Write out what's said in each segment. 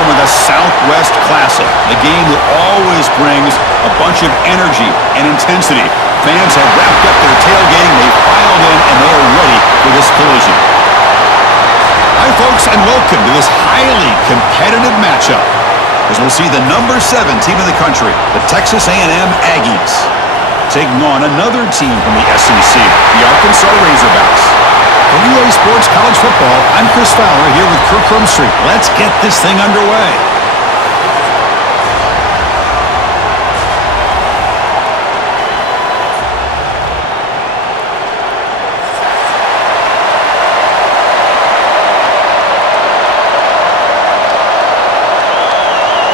home of the Southwest Classic, the game that always brings a bunch of energy and intensity. Fans have wrapped up their tailgating, they've filed in, and they are ready for this collision. Hi, folks, and welcome to this highly competitive matchup, as we'll see the number 7 team in the country, the Texas A&M Aggies, taking on another team from the SEC, the Arkansas Razorbacks. For EA Sports College Football, I'm Chris Fowler here with Kirk Crumstreet. Let's get this thing underway.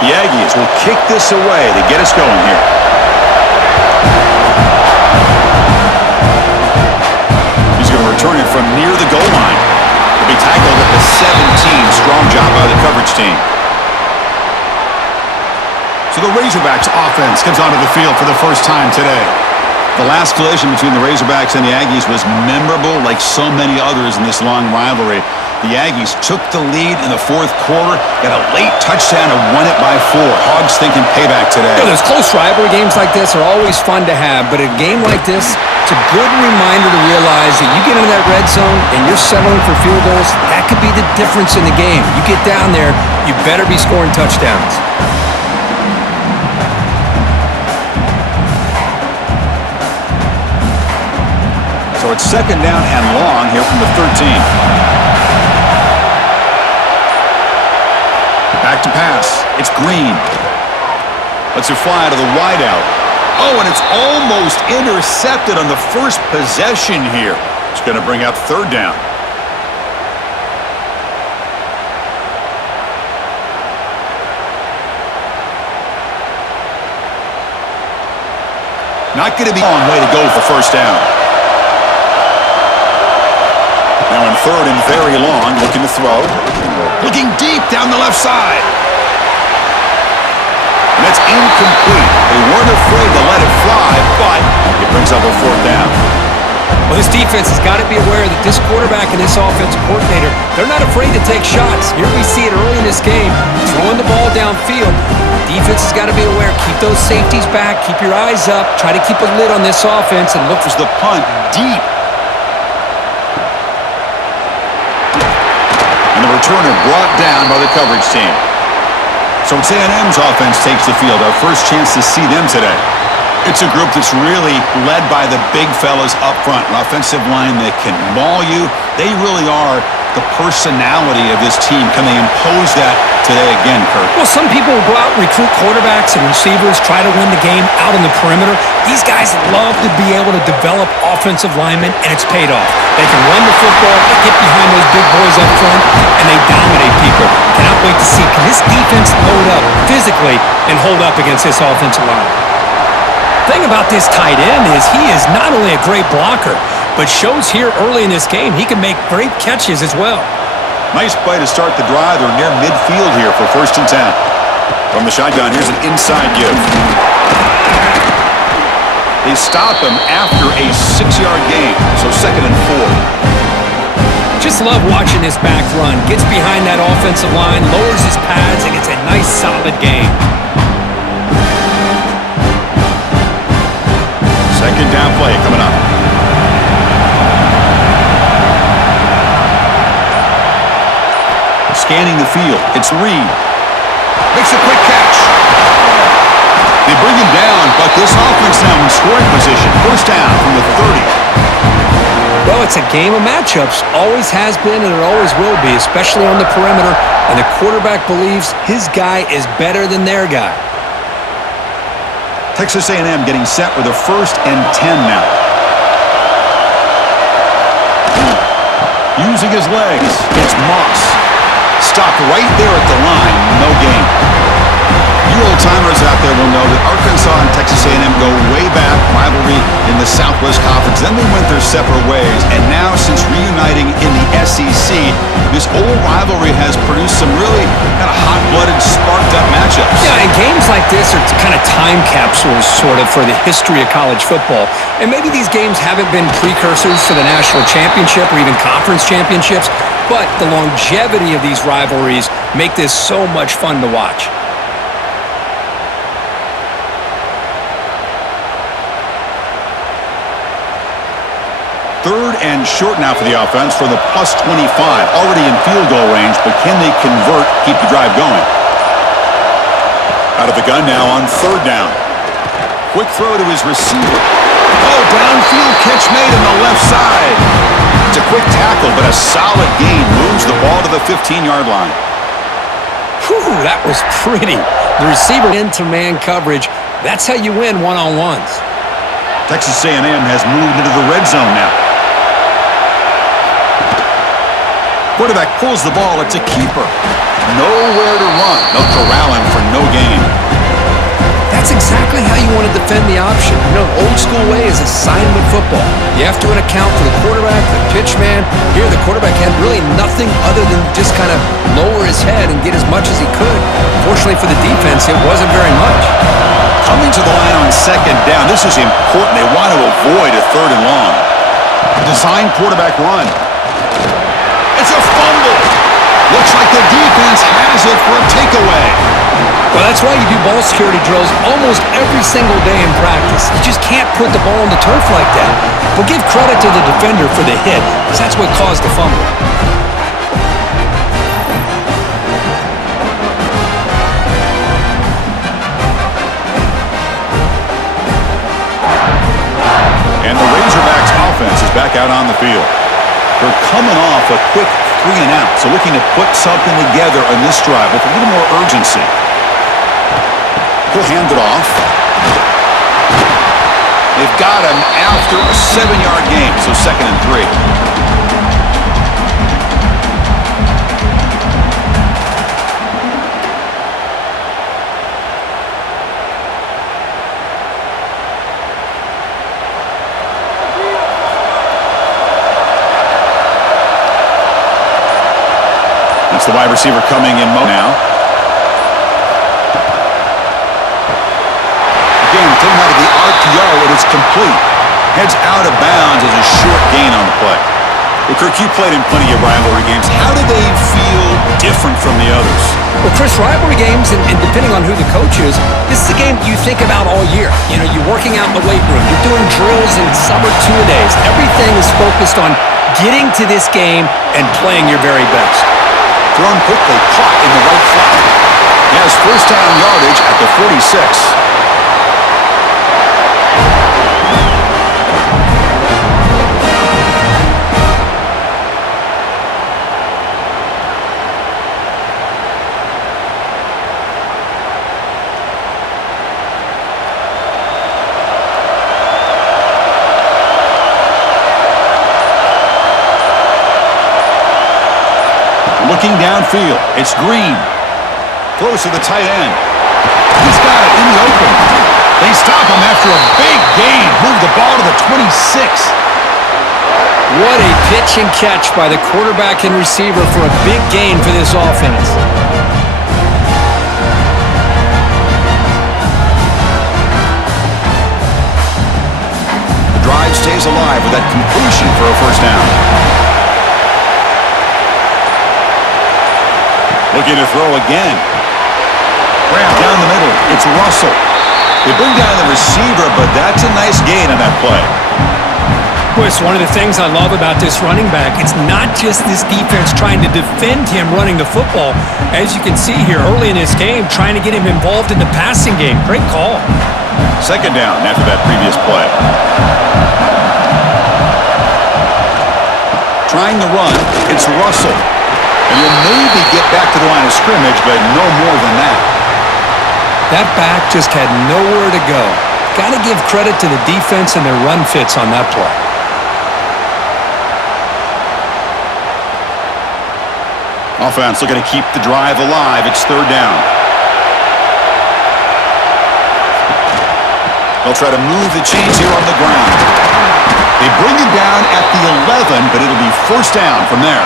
The Aggies will kick this away to get us going here. He's going to return it from near the goal line. He'll be tackled at the 17. Strong job by the coverage team. So the Razorbacks offense comes onto the field for the first time today. The last collision between the Razorbacks and the Aggies was memorable like so many others in this long rivalry. The Aggies took the lead in the fourth quarter, got a late touchdown and won it by 4. Hogs thinking payback today. Those close rivalry games like this are always fun to have, but a game like this, it's a good reminder to realize that you get into that red zone and you're settling for field goals, that could be the difference in the game. You get down there, you better be scoring touchdowns. So it's second down and long here from the 13. Back to pass. It's Green. Lets it fly to the wideout. Oh, and it's almost intercepted on the first possession here. It's going to bring up third down. Not going to be a long way to go for first down. Now in third and very long, looking to throw. Looking deep down the left side. And that's incomplete. They weren't afraid to let it fly, but it brings up a fourth down. Well, this defense has got to be aware that this quarterback and this offensive coordinator, they're not afraid to take shots. Here we see it early in this game, throwing the ball downfield. Defense has got to be aware. Keep those safeties back. Keep your eyes up. Try to keep a lid on this offense and look for the punt deep. And the returner brought down by the coverage team. So it's A&M's offense takes the field. Our first chance to see them today. It's a group that's really led by the big fellas up front. An offensive line that can maul you. They really are the personality of this team. Can they impose that today again, Kurt? Well, some people will go out and recruit quarterbacks and receivers, try to win the game out on the perimeter. These guys love to be able to develop offensive linemen, and it's paid off. They can run the football, they get behind those big boys up front, and they dominate people. Cannot wait to see, can this defense load up physically and hold up against this offensive line? The thing about this tight end is he is not only a great blocker, but shows here early in this game he can make great catches as well. Nice play to start the drive. They're near midfield here for first and 10. From the shotgun, here's an inside give. They stop him after a 6-yard gain, so second and 4. Just love watching this back run. Gets behind that offensive line, lowers his pads, and gets a nice solid gain. Second down play coming up. Scanning the field, it's Reed. Makes a quick catch. They bring him down, but this offense now in scoring position. First down from the 30. Well, it's a game of matchups. Always has been, and it always will be, especially on the perimeter. And the quarterback believes his guy is better than their guy. Texas A&M getting set with a first and 10 now. Using his legs, it's Moss. Stopped right there at the line, no gain. You old-timers out there will know that Arkansas and Texas A&M go way back, rivalry in the Southwest Conference. Then they went their separate ways, and now since reuniting in the SEC, this old rivalry has produced some really kind of hot-blooded, sparked-up matchups. Yeah, and games like this are kind of time capsules, sort of, for the history of college football. And maybe these games haven't been precursors for the national championship or even conference championships, But the longevity of these rivalries make this so much fun to watch. Third and short now for the offense for the +25. Already in field goal range, but can they convert, keep the drive going? Out of the gun now on third down. Quick throw to his receiver. Oh, downfield catch made on the left side. It's a quick tackle, but a solid gain moves the ball to the 15-yard line. Whew, that was pretty. The receiver into man coverage. That's how you win one-on-ones. Texas A&M has moved into the red zone now. Quarterback pulls the ball. It's a keeper. Nowhere to run. They'll corral him for no gain. That's exactly how you want to defend the option. You know, old school way is assignment football. You have to account for the quarterback, the pitch man. Here, the quarterback had really nothing other than just kind of lower his head and get as much as he could. Fortunately for the defense, it wasn't very much. Coming to the line on second down. This is important. They want to avoid a third and long. Design quarterback run. It's a fumble. Looks like the defense has it for a takeaway. Well, that's why you do ball security drills almost every single day in practice. You just can't put the ball on the turf like that. But give credit to the defender for the hit, because that's what caused the fumble. And the Razorbacks offense is back out on the field. They're coming off a quick 3-and-out, so looking to put something together on this drive with a little more urgency. He'll hand it off. They've got him after a 7-yard gain, so 2nd and 3. That's the wide receiver coming in now. Again, taken out of the RPO, it is complete. Heads out of bounds as a short gain on the play. Well, Kirk, you played in plenty of rivalry games. How do they feel different from the others? Well, Chris, rivalry games, and depending on who the coach is, this is a game you think about all year. You know, you're working out in the weight room. You're doing drills in summer two-a-days. Everything is focused on getting to this game and playing your very best. Thrown quickly, caught in the right flat. He has first down yardage at the 46. Looking downfield, it's Green. Close to the tight end. He's got it in the open. They stop him after a big gain. Move the ball to the 26. What a pitch and catch by the quarterback and receiver for a big gain for this offense. The drive stays alive with that completion for a first down. Looking to throw again. Grab down the middle. It's Russell. They bring down the receiver, but that's a nice gain on that play. Well, it's one of the things I love about this running back. It's not just this defense trying to defend him running the football. As you can see here early in this game, trying to get him involved in the passing game. Great call. Second down after that previous play. Trying to run. It's Russell. And you'll maybe get back to the line of scrimmage, but no more than that. That back just had nowhere to go. Got to give credit to the defense and their run fits on that play. Offense looking to keep the drive alive. It's third down. They'll try to move the chains here on the ground. They bring him down at the 11, but it'll be first down from there.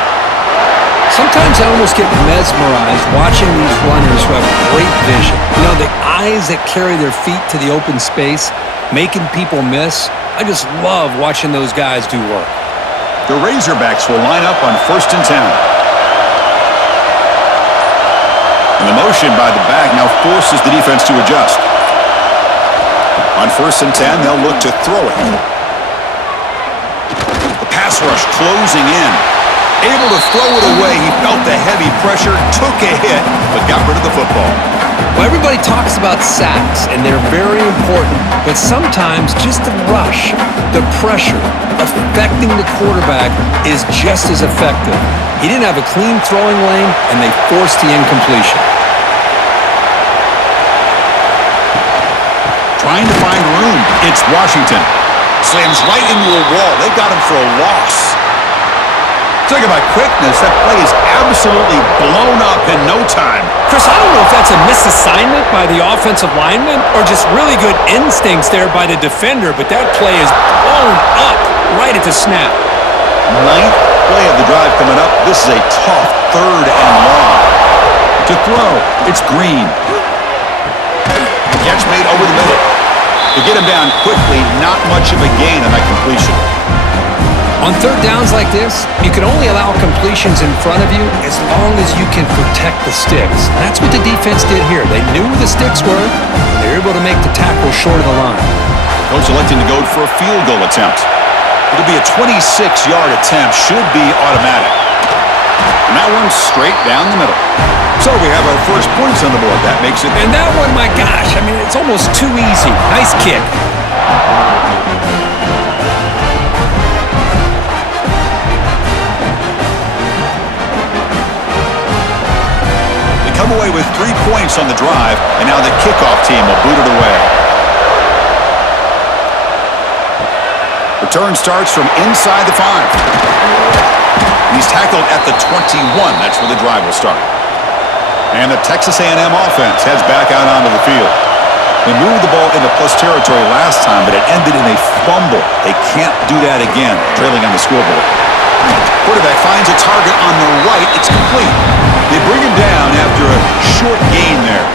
Sometimes I almost get mesmerized watching these runners who have great vision. You know, the eyes that carry their feet to the open space, making people miss. I just love watching those guys do work. The Razorbacks will line up on 1st and 10. And the motion by the back now forces the defense to adjust. On 1st and 10, they'll look to throw it. The pass rush closing in. Able to throw it away. He felt the heavy pressure, took a hit, but got rid of the football. Well, everybody talks about sacks, and they're very important, but sometimes just the rush, the pressure, affecting the quarterback is just as effective. He didn't have a clean throwing lane, and they forced the incompletion. Trying to find room. It's Washington. Slams right into a wall. They've got him for a loss. Talk about quickness. That play is absolutely blown up in no time. Chris, I don't know if that's a misassignment by the offensive lineman or just really good instincts there by the defender, but that play is blown up right at the snap. 9th play of the drive coming up. This is a tough 3rd and long. To throw, it's Green. Catch made over the middle. To get him down quickly, not much of a gain on that completion. On 3rd downs like this, you can only allow completions in front of you as long as you can protect the sticks. And that's what the defense did here. They knew where the sticks were, and they were able to make the tackle short of the line. Coach electing to go for a field goal attempt. It'll be a 26-yard attempt. Should be automatic. And that one's straight down the middle. So we have our first points on the board. That makes it... And that one, my gosh, I mean, it's almost too easy. Nice kick. Come away with 3 points on the drive, and now the kickoff team will boot it away. Return starts from inside the 5. He's tackled at the 21. That's where the drive will start. And the Texas A&M offense heads back out onto the field. They moved the ball into plus territory last time, but it ended in a fumble. They can't do that again, trailing on the scoreboard. Quarterback finds a target on the right. It's complete. They bring him down after a short gain there.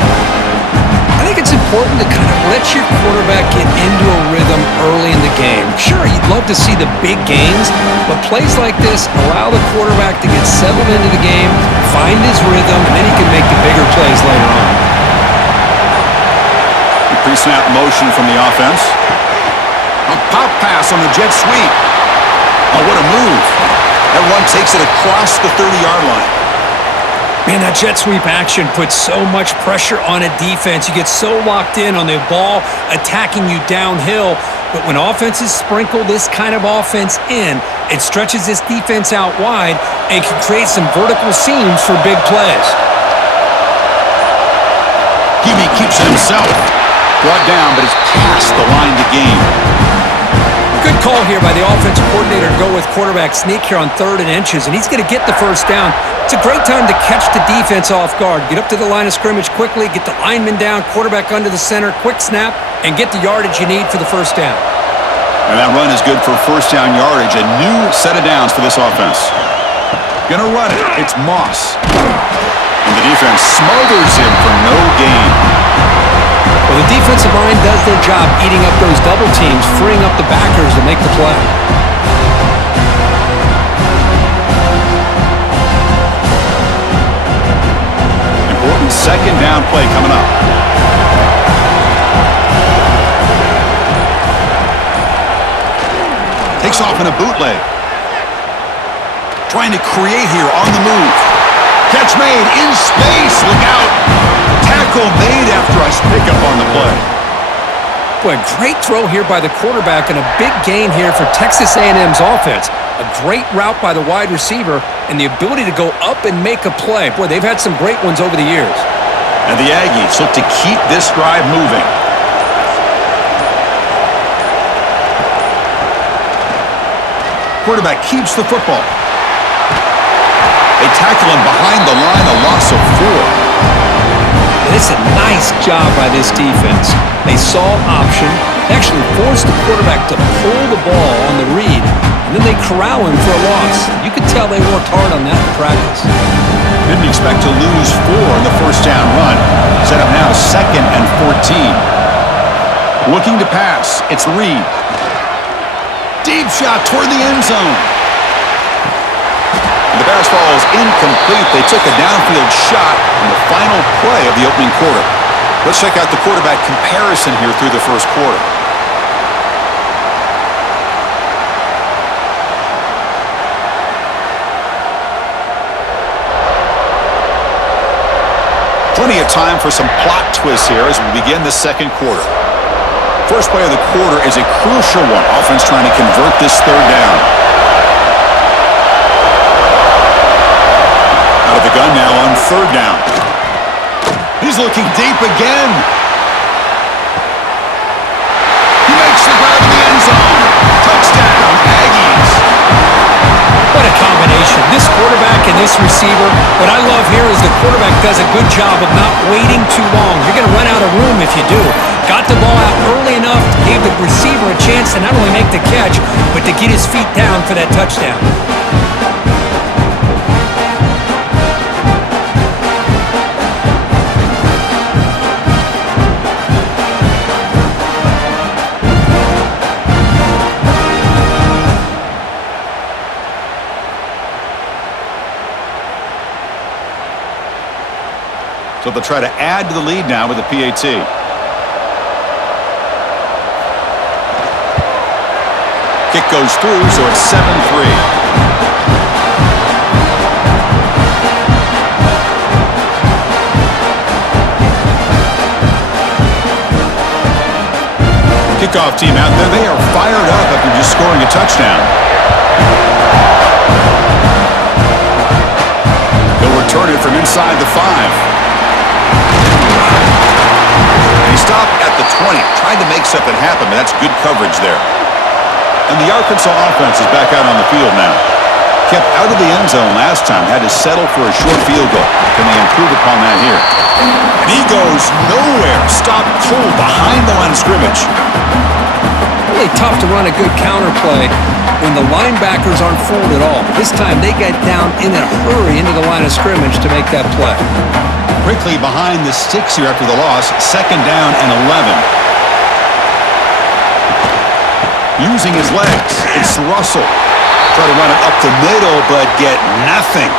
I think it's important to kind of let your quarterback get into a rhythm early in the game. Sure, you'd love to see the big gains, but plays like this allow the quarterback to get settled into the game, find his rhythm, and then he can make the bigger plays later on. The pre-snap motion from the offense. A pop pass on the jet sweep. Oh, what a move. That run takes it across the 30-yard line. Man, that jet sweep action puts so much pressure on a defense. You get so locked in on the ball attacking you downhill. But when offenses sprinkle this kind of offense in, it stretches this defense out wide and can create some vertical seams for big plays. Hebe keeps it himself. Brought down, but it's past the line to gain. Good call here by the offensive coordinator to go with quarterback sneak here on 3rd and inches, and he's going to get the first down. It's a great time to catch the defense off guard. Get up to the line of scrimmage quickly, get the lineman down, quarterback under the center, quick snap, and get the yardage you need for the first down. And that run is good for first down yardage. A new set of downs for this offense. Gonna run it. It's Moss. And the defense smothers him for no gain. Well, the defensive line does their job eating up those double teams, freeing up the backers to make the play. Important 2nd down play coming up. Takes off in a bootleg. Trying to create here on the move. Catch made in space. Look out. Tackle made after a pickup on the play. Boy, great throw here by the quarterback and a big gain here for Texas A&M's offense. A great route by the wide receiver and the ability to go up and make a play. Boy, they've had some great ones over the years. And the Aggies look to keep this drive moving. Quarterback keeps the football. They tackle him behind the line, a loss of 4. And it's a nice job by this defense. They saw option, actually forced the quarterback to pull the ball on the read, and then they corral him for a loss. You could tell they worked hard on that in practice. Didn't expect to lose 4 in the first down run. Set up now 2nd and 14. Looking to pass. It's Reed. Deep shot toward the end zone. The pass falls incomplete. They took a downfield shot in the final play of the opening quarter. Let's check out the quarterback comparison here through the first quarter. Plenty of time for some plot twists here as we begin the second quarter. First play of the quarter is a crucial one. Offense trying to convert this third down. Out of the gun now on third down. He's looking deep again. He makes the grab in the end zone. Touchdown, Aggies. What a combination. This quarterback and this receiver. What I love here is the quarterback does a good job of not waiting too long. You're going to run out of room if you do. Got the ball out early enough, gave the receiver a chance to not only make the catch, but to get his feet down for that touchdown. So they'll try to add to the lead now with a PAT. Kick goes through, so it's 7-3. Kickoff team out there. They are fired up after just scoring a touchdown. They'll return it from inside the 5. He stopped at the 20, tried to make something happen, but that's good coverage there. And the Arkansas offense is back out on the field now. Kept out of the end zone last time, had to settle for a short field goal. Can they improve upon that here? And he goes nowhere. Stopped cold behind the line of scrimmage. Really tough to run a good counter play when the linebackers aren't fooled at all. This time they get down in a hurry into the line of scrimmage to make that play. Quickly behind the sticks here after the loss. Second down and 11. Using his legs, it's Russell. Try to run it up the middle, but get nothing.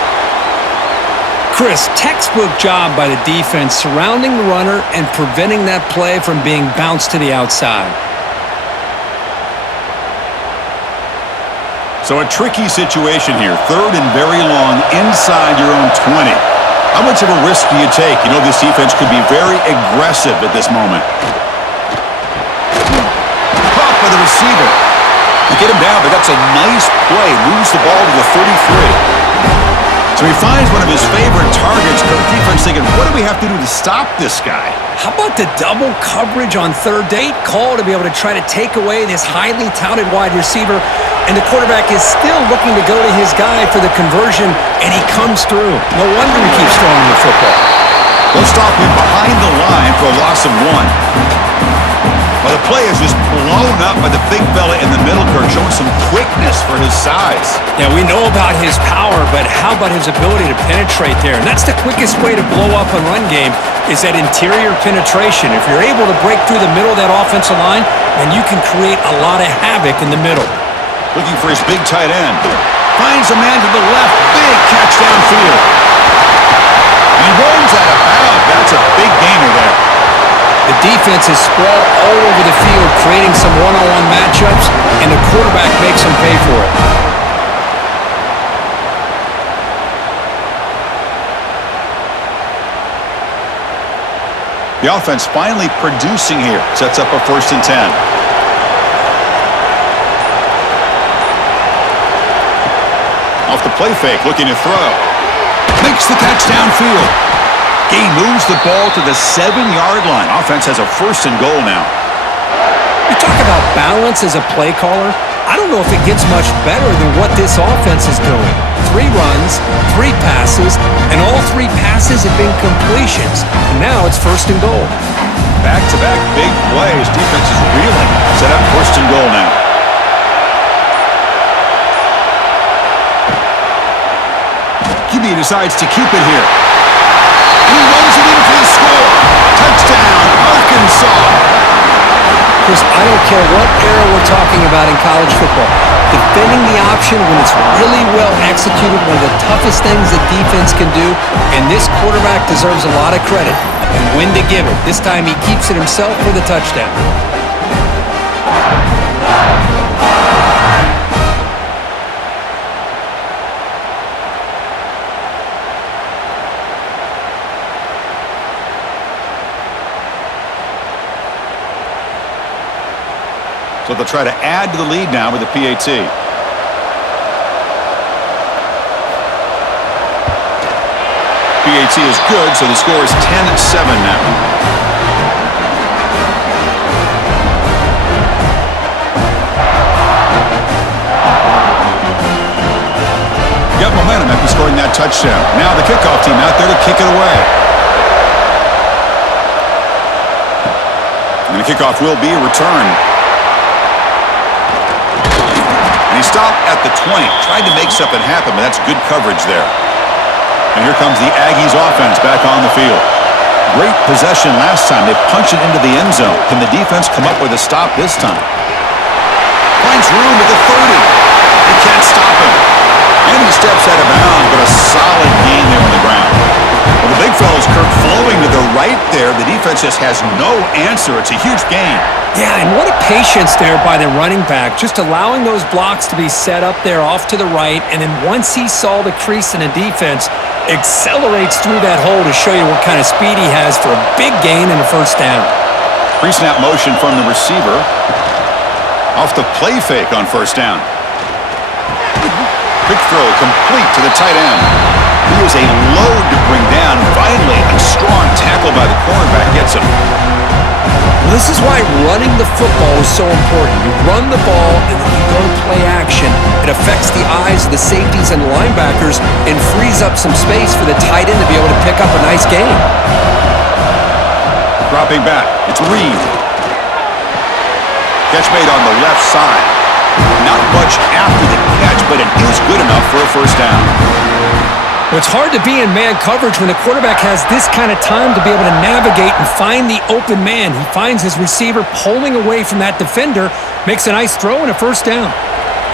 Chris, textbook job by the defense surrounding the runner and preventing that play from being bounced to the outside. So a tricky situation here. Third and very long inside your own 20. How much of a risk do you take? You know this defense could be very aggressive at this moment. Caught by the receiver. You get him down, but that's a nice play. Moves the ball to the 33. So he finds one of his favorite targets. The defense thinking, what do we have to do to stop this guy? How about the double coverage on third date call to be able to try to take away this highly touted wide receiver? And the quarterback is still looking to go to his guy for the conversion, and he comes through. No wonder he keeps throwing the football. They'll stop him behind the line for a loss of 1. Well, the play is just blown up by the big fella in the middle, Kirk, showing some quickness for his size. Yeah, we know about his power, but how about his ability to penetrate there? And that's the quickest way to blow up a run game is that interior penetration. If you're able to break through the middle of that offensive line, then you can create a lot of havoc in the middle. Looking for his big tight end. Finds a man to the left. Big catch downfield. He rolls out of bounds. That's a big gainer there. The defense is spread all over the field, creating some one-on-one matchups, and the quarterback makes them pay for it. The offense finally producing here. Sets up a 1st and 10. Off the play fake, looking to throw. Makes the catch downfield. He moves the ball to the 7-yard line. Offense has a 1st and goal now. You talk about balance as a play caller. I don't know if it gets much better than what this offense is doing. 3 runs, 3 passes, and all 3 passes have been completions. And now it's 1st and goal. Back-to-back big plays. Defense is reeling. Set up 1st and goal now. QB decides to keep it here. And he runs it in for the score. Touchdown, Arkansas. Chris, Chris, I don't care what era we're talking about in college football. Defending the option when it's really well executed, one of the toughest things that defense can do, and this quarterback deserves a lot of credit. And when to give it. This time he keeps it himself for the touchdown. So they'll try to add to the lead now with the PAT. PAT is good, so the score is 10-7 now. Got momentum after scoring that touchdown. Now the kickoff team out there to kick it away. And the kickoff will be returned. And he stopped at the 20, tried to make something happen, but that's good coverage there. And here comes the Aggies offense back on the field. Great possession last time. They punched it into the end zone. Can the defense come up with a stop this time? Finds room at the 30. They can't stop him. And he steps out of bounds, but a solid gain there on the ground. Well, the big fellow's Kirk flowing to the right there. The defense just has no answer. It's a huge gain. Yeah, and what a patience there by the running back, just allowing those blocks to be set up there off to the right, and then once he saw the crease in the defense, accelerates through that hole to show you what kind of speed he has for a big gain and a first down. Pre-snap motion from the receiver. Off the play fake on first down. Quick throw complete to the tight end. He was a load to bring down. Finally, a strong tackle by the cornerback gets him. Well, this is why running the football is so important. You run the ball and then you go play action. It affects the eyes of the safeties and the linebackers and frees up some space for the tight end to be able to pick up a nice gain. Dropping back. It's Reed. Catch made on the left side. Not much after the catch, but it is good enough for a first down. Well, it's hard to be in man coverage when the quarterback has this kind of time to be able to navigate and find the open man. He finds his receiver pulling away from that defender, makes a nice throw and a first down.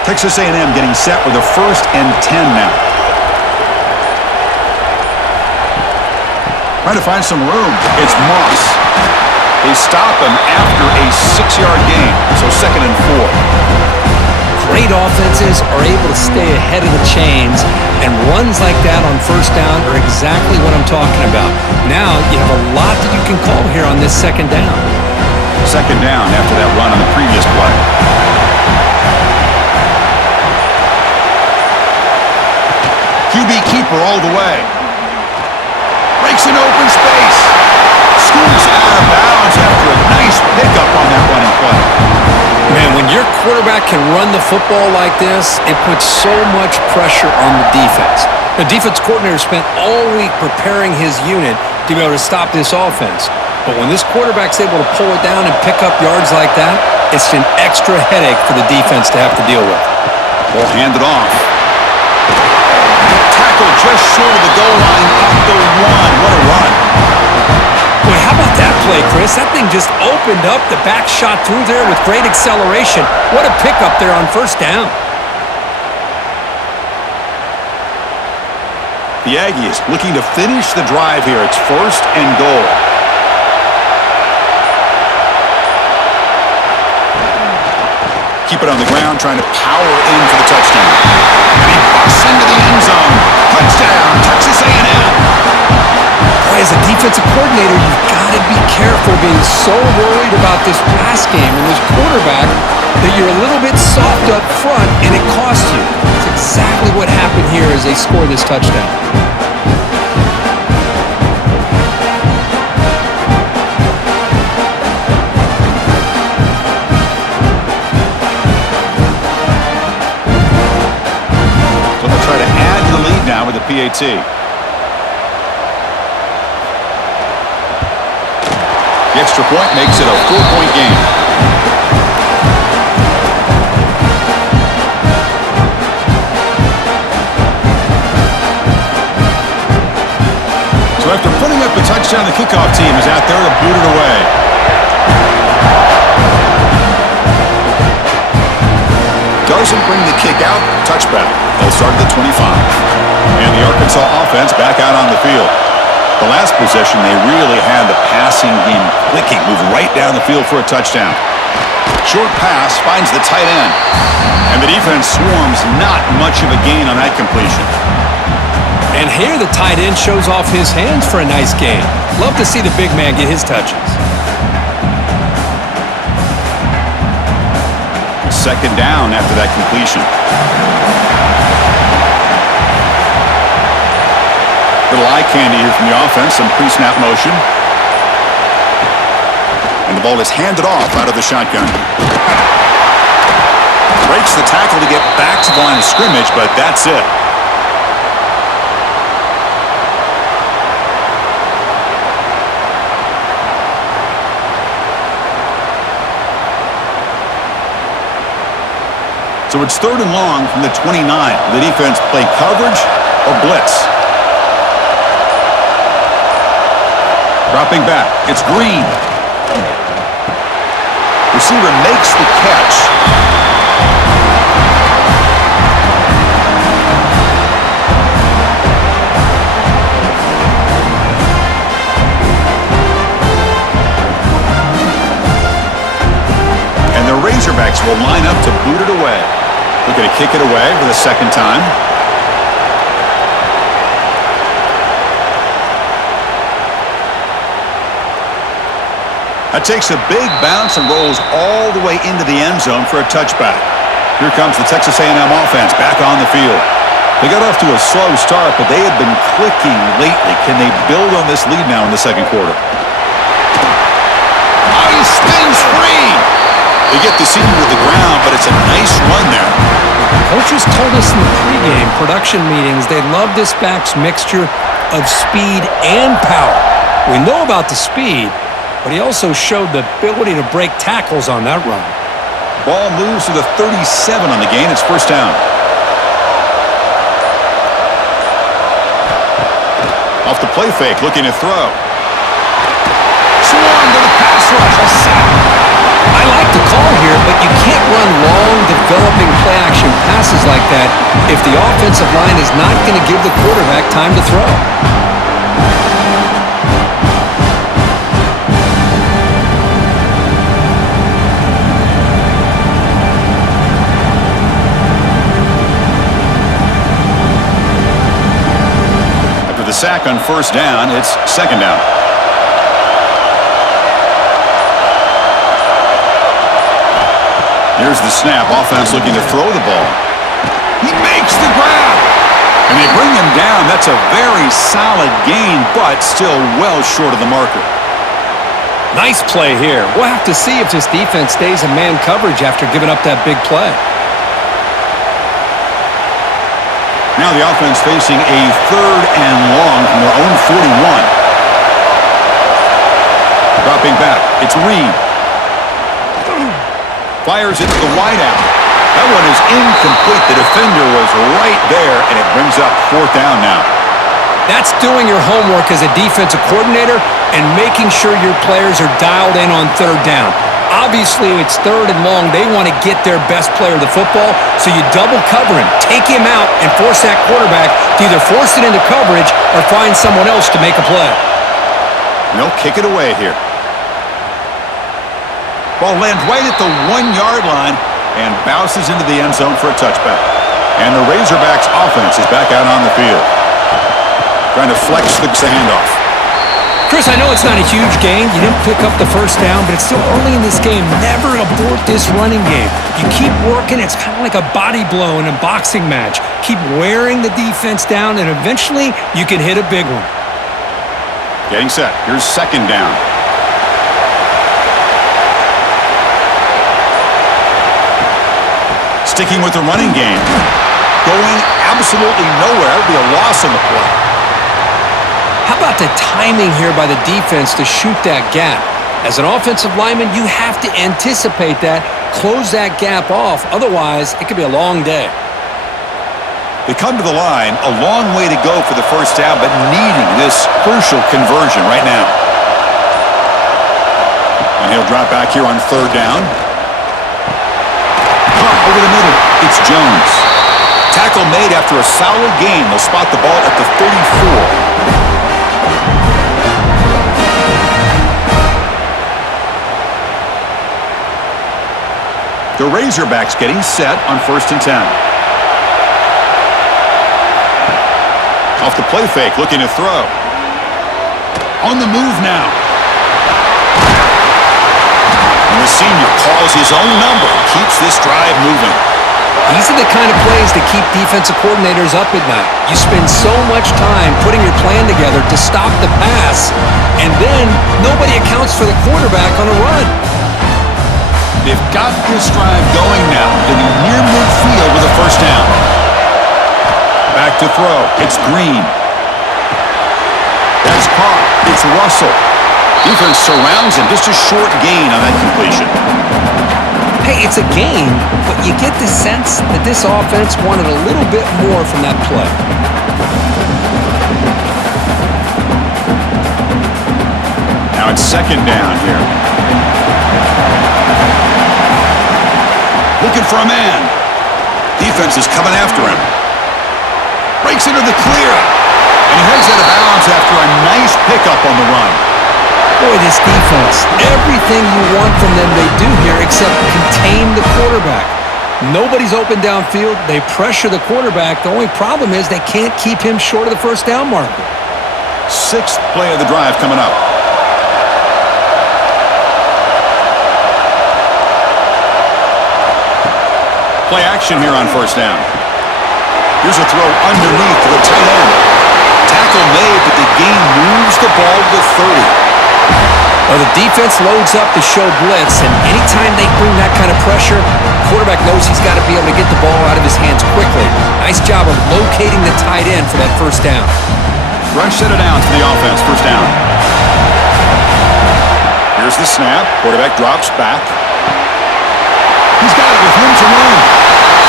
Texas A&M getting set with a 1st and 10 now. Trying to find some room. It's Moss. They stop him after a 6-yard gain, so 2nd and 4. Great offenses are able to stay ahead of the chains, and runs like that on first down are exactly what I'm talking about. Now you have a lot that you can call here on this 2nd down. 2nd down after that run on the previous play. QB keeper all the way. Breaks an open space. Scoots out of bounds after a nice pickup on that running play. Man, when your quarterback can run the football like this, it puts so much pressure on the defense. The defense coordinator spent all week preparing his unit to be able to stop this offense. But when this quarterback's able to pull it down and pick up yards like that, it's an extra headache for the defense to have to deal with. Ball handed off. Tackle just short of the goal line at the 1. What a run. Boy, how about that play, Chris? That thing just opened up. The back shot through there with great acceleration. What a pickup there on first down. The Aggies looking to finish the drive here. It's 1st and goal. Keep it on the ground, trying to power in for the touchdown. And he busts into the end zone. Touchdown, Texas A&M. Boy, as a defensive coordinator, you've got to be careful being so worried about this pass game and this quarterback that you're a little bit soft up front and it costs you. It's exactly what happened here as they score this touchdown. So they'll try to add to the lead now with the PAT. The extra point makes it a 4-point game. So after putting up the touchdown, the kickoff team is out there to boot it away. doesn't bring the kick out. Touchback. They'll start at the 25. And the Arkansas offense back out on the field. The last possession, they really had the passing game clicking. Move right down the field for a touchdown. Short pass finds the tight end. And the defense swarms, not much of a gain on that completion. And here the tight end shows off his hands for a nice gain. Love to see the big man get his touches. Second down after that completion. Little eye candy here from the offense. Some pre-snap motion. And the ball is handed off out of the shotgun. Breaks the tackle to get back to the line of scrimmage, but that's it. So it's 3rd and long from the 29. The defense play coverage or blitz. Dropping back. It's Green. Receiver makes the catch. And the Razorbacks will line up to boot it away. We're going to kick it away for the second time. That takes a big bounce and rolls all the way into the end zone for a touchback. Here comes the Texas A&M offense back on the field. They got off to a slow start, but they had been clicking lately. Can they build on this lead now in the second quarter? Ice things free. They get the senior to the ground, but it's a nice run there. Coaches told us in the pregame production meetings they love this back's mixture of speed and power. We know about the speed, but he also showed the ability to break tackles on that run. Ball moves to the 37 on the gain. It's first down. Off the play fake, looking to throw. Swarm to the pass rush. A sack. I like the call here, but you can't run long, developing play-action passes like that if the offensive line is not going to give the quarterback time to throw. After the sack on first down, it's second down. Here's the snap. Offense looking to throw the ball. He makes the grab. And they bring him down. That's a very solid gain, but still well short of the marker. Nice play here. We'll have to see if this defense stays in man coverage after giving up that big play. Now the offense facing a 3rd and long from their own 41. Dropping back. It's Reed. Fires it to the wideout. That one is incomplete. The defender was right there, and it brings up 4th down now. That's doing your homework as a defensive coordinator and making sure your players are dialed in on 3rd down. Obviously, it's 3rd and long. They want to get their best player the football, so you double cover him, take him out, and force that quarterback to either force it into coverage or find someone else to make a play. And they'll kick it away here. Ball lands right at the 1-yard line and bounces into the end zone for a touchback. And the Razorbacks offense is back out on the field. Trying to flex the handoff. Chris, I know it's not a huge gain. You didn't pick up the first down, but it's still early in this game. Never abort this running game. You keep working. It's kind of like a body blow in a boxing match. Keep wearing the defense down, and eventually you can hit a big one. Getting set. Here's second down. Sticking with the running game. Going absolutely nowhere. That would be a loss on the play. How about the timing here by the defense to shoot that gap? As an offensive lineman, you have to anticipate that, close that gap off. Otherwise, it could be a long day. They come to the line, a long way to go for the first down, but needing this crucial conversion right now. And he'll drop back here on 3rd down. Over the middle. It's Jones. Tackle made after a solid gain. They'll spot the ball at the 34. The Razorbacks getting set on 1st and 10. Off the play fake, looking to throw. On the move now. And the senior calls his own number, keeps this drive moving. These are the kind of plays that keep defensive coordinators up at night. You spend so much time putting your plan together to stop the pass, and then nobody accounts for the quarterback on a run. They've got this drive going now, getting near midfield with a 1st down. Back to throw. It's Green. That's caught. It's Russell. Defense surrounds him. Just a short gain on that completion. Hey, it's a game, but you get the sense that this offense wanted a little bit more from that play. Now it's 2nd down here. Looking for a man. Defense is coming after him. Breaks into the clear. And he heads out of bounds after a nice pickup on the run. Boy, this defense, everything you want from them they do here except contain the quarterback. Nobody's open downfield. They pressure the quarterback. The only problem is they can't keep him short of the 1st down marker. 6th play of the drive coming up. Play action here on 1st down. Here's a throw underneath to the tight end. Tackle made, but the gain moves the ball to the 30. Well, the defense loads up to show blitz, and anytime they bring that kind of pressure, the quarterback knows he's got to be able to get the ball out of his hands quickly. Nice job of locating the tight end for that 1st down. Fresh set of downs for the offense. 1st down. Here's the snap. Quarterback drops back. He's got it with room to run.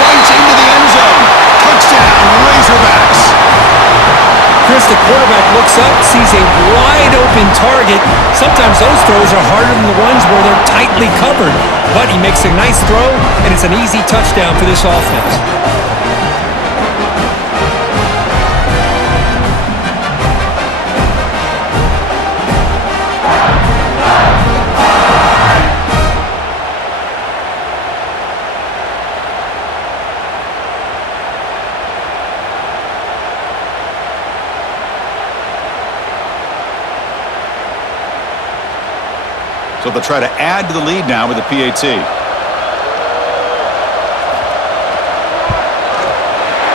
Fights into the end zone. Touchdown, Razorbacks. Chris, the quarterback looks up, sees a wide-open target. Sometimes those throws are harder than the ones where they're tightly covered. But he makes a nice throw, and it's an easy touchdown for this offense. So they'll try to add to the lead now with the PAT.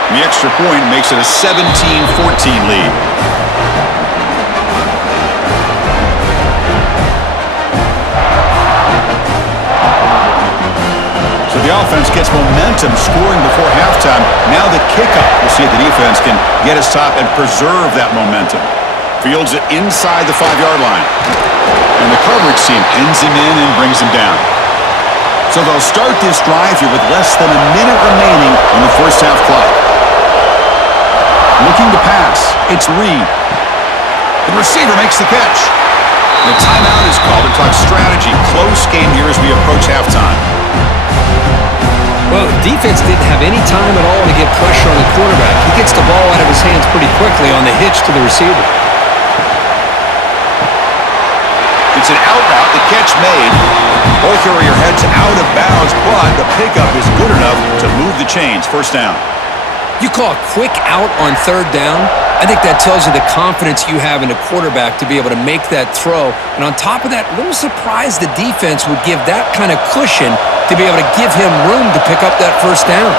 And the extra point makes it a 17-14 lead. So the offense gets momentum scoring before halftime. Now the kickoff. We'll see if the defense can get his top and preserve that momentum. Fields it inside the 5-yard line. And the coverage team pins him in and brings him down. So they'll start this drive here with less than a minute remaining on the 1st half clock. Looking to pass. It's Reed. The receiver makes the catch. The timeout is called to talk strategy. Close game here as we approach halftime. Well, the defense didn't have any time at all to get pressure on the quarterback. He gets the ball out of his hands pretty quickly on the hitch to the receiver. It's an out route, the catch made. Ball carrier heads out of bounds, but the pickup is good enough to move the chains. 1st down. You call a quick out on 3rd down? I think that tells you the confidence you have in a quarterback to be able to make that throw. And on top of that, a little surprised the defense would give that kind of cushion to be able to give him room to pick up that 1st down.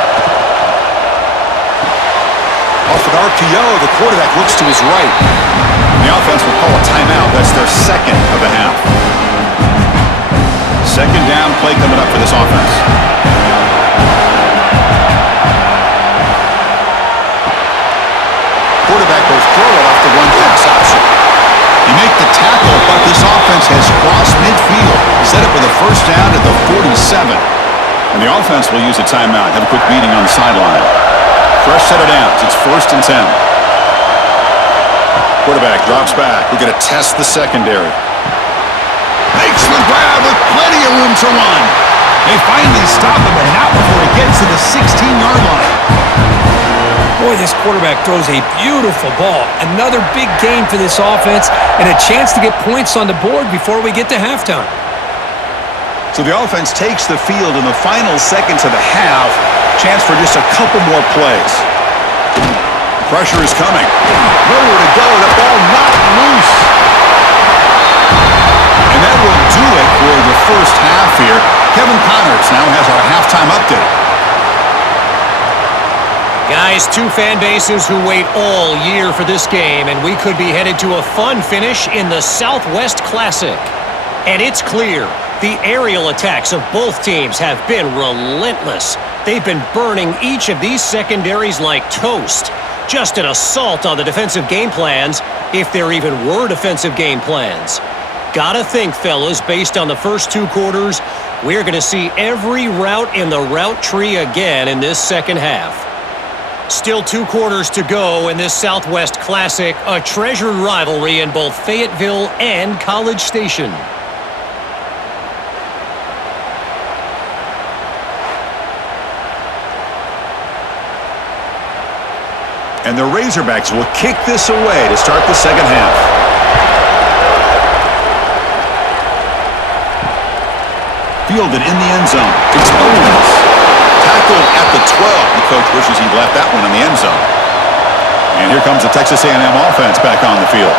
Off an RPO, the quarterback looks to his right. The offense will call a timeout. That's their 2nd of the half. 2nd down play coming up for this offense. Quarterback will throw it off the one-pass option. He make the tackle, but this offense has crossed midfield. Set up with a 1st down at the 47. And the offense will use a timeout. Have a quick meeting on the sideline. Fresh set of downs. It's 1st and 10. Quarterback drops back. We're going to test the secondary. Makes the grab with plenty of room to run. They finally stop him, but not before he gets to the 16-yard line. Boy, this quarterback throws a beautiful ball. Another big game for this offense and a chance to get points on the board before we get to halftime. So the offense takes the field in the final seconds of the half. Chance for just a couple more plays. Pressure is coming. Nowhere to go. The ball not loose. And that will do it for the first half here. Kevin Connors now has our halftime update. Guys, two fan bases who wait all year for this game, and we could be headed to a fun finish in the Southwest Classic. And it's clear, the aerial attacks of both teams have been relentless. They've been burning each of these secondaries like toast. Just an assault on the defensive game plans, if there even were defensive game plans. Gotta think, fellas, based on the first two quarters, we're going to see every route in the route tree again in this second half. Still 2 quarters to go in this Southwest Classic, a treasured rivalry in both Fayetteville and College Station. And the Razorbacks will kick this away to start the second half. Fielded in the end zone. Exposed. Tackled at the 12. The coach wishes he'd left that one in the end zone. And here comes the Texas A&M offense back on the field.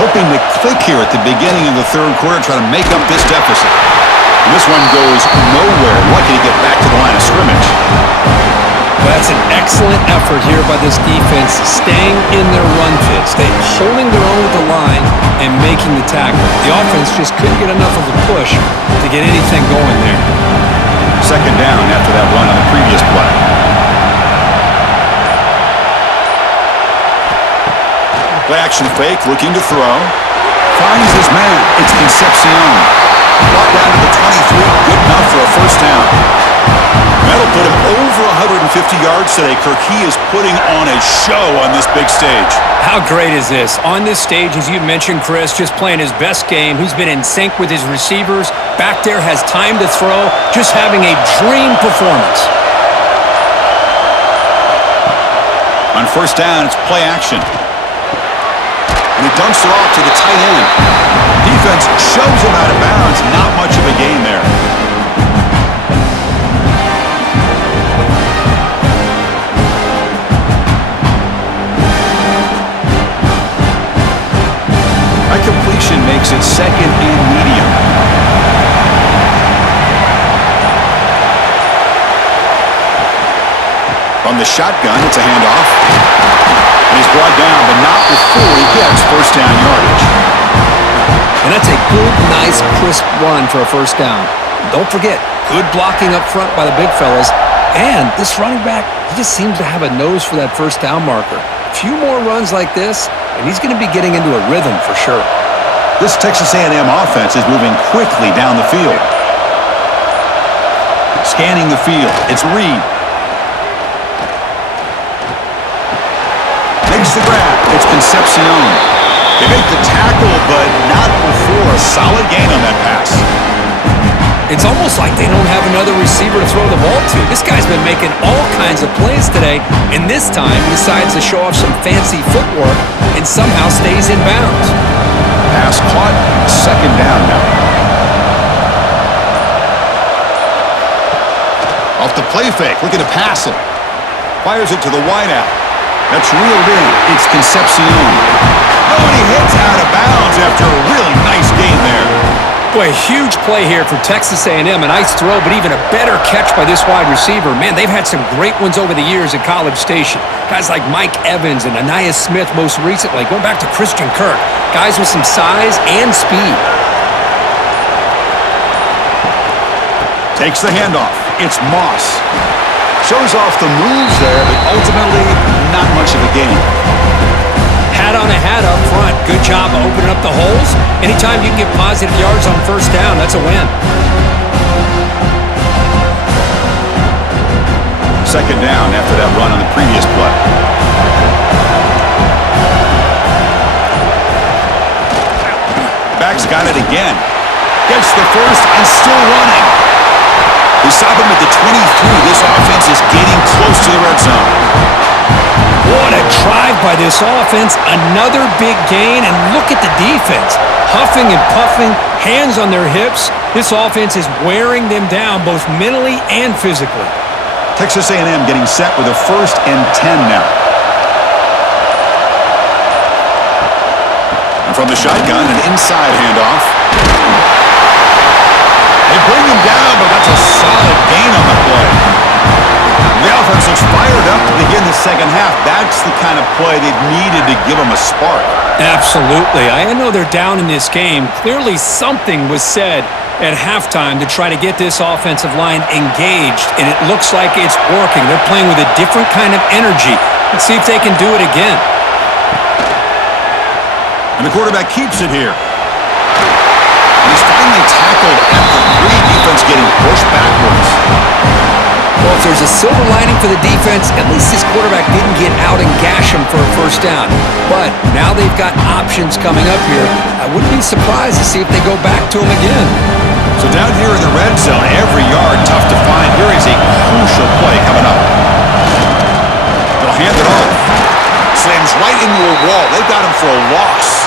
Hoping to click here at the beginning of the third quarter, try to make up this deficit. And this one goes nowhere. Lucky to get back to the line of scrimmage. Well, that's an excellent effort here by this defense, staying in their run fits. They're holding their own with the line and making the tackle. The offense just couldn't get enough of a push to get anything going there. Second down after that run on the previous play. Play action fake, looking to throw. Finds his man. It's Concepcion. Brought down to the 23. Good enough for a first down. That'll put him over 150 yards today, Kirk. He is putting on a show on this big stage. How great is this? On this stage, as you mentioned, Chris, just playing his best game. He's been in sync with his receivers. Back there, has time to throw. Just having a dream performance. On first down, it's play action. And he dumps it off to the tight end. Defense shoves him out of bounds. Not much of a gain there. Completion makes it second and medium. From the shotgun, it's a handoff. And he's brought down, but not before he gets first down yardage. And that's a good, nice, crisp run for a first down. Don't forget, good blocking up front by the big fellas. And this running back, he just seems to have a nose for that first down marker. A few more runs like this, and he's going to be getting into a rhythm for sure. This Texas A&M offense is moving quickly down the field. Scanning the field, it's Reed. Makes the grab, it's Concepcion. They make the tackle, but not before a solid gain on that pass. It's almost like they don't have another receiver to throw the ball to. This guy's been making all kinds of plays today, and this time he decides to show off some fancy footwork and somehow stays in bounds. Pass caught, second down now. Off the play fake, looking to pass it. Fires it to the wideout. That's reeled in. It's Concepcion. Oh, and he hits out of bounds after a really nice gain there. Boy, a huge play here for Texas A&M. A nice throw, but even a better catch by this wide receiver. Man, they've had some great ones over the years at College Station. Guys like Mike Evans and Anais Smith most recently. Going back to Christian Kirk. Guys with some size and speed. Takes the handoff. It's Moss. Shows off the moves there, but ultimately not much of a gain. Hat on a hat up front. Good job of opening up the holes. Anytime you can get positive yards on first down, that's a win. Second down after that run on the previous play. Back's got it again. Gets the first and still running. They stop him at the 23. This offense is getting close to the red zone. What a drive by this offense. Another big gain, and look at the defense. Huffing and puffing, hands on their hips. This offense is wearing them down both mentally and physically. Texas A&M getting set with a 1st and 10 now. And from the shotgun, an inside handoff. They bring him down, but that's a solid gain on the play. The offense looks fired up to begin the second half. That's the kind of play they've needed to give them a spark. Absolutely. I know they're down in this game. Clearly something was said at halftime to try to get this offensive line engaged, and it looks like it's working. They're playing with a different kind of energy. Let's see if they can do it again. And the quarterback keeps it here. And he's finally tackled at the 3. Defense getting pushed backwards. Well, if there's a silver lining for the defense, at least this quarterback didn't get out and gash him for a first down. But now they've got options coming up here. I wouldn't be surprised to see if they go back to him again. So down here in the red zone, every yard tough to find. Here is a crucial play coming up. They'll hand it off. Slams right into a wall. They've got him for a loss.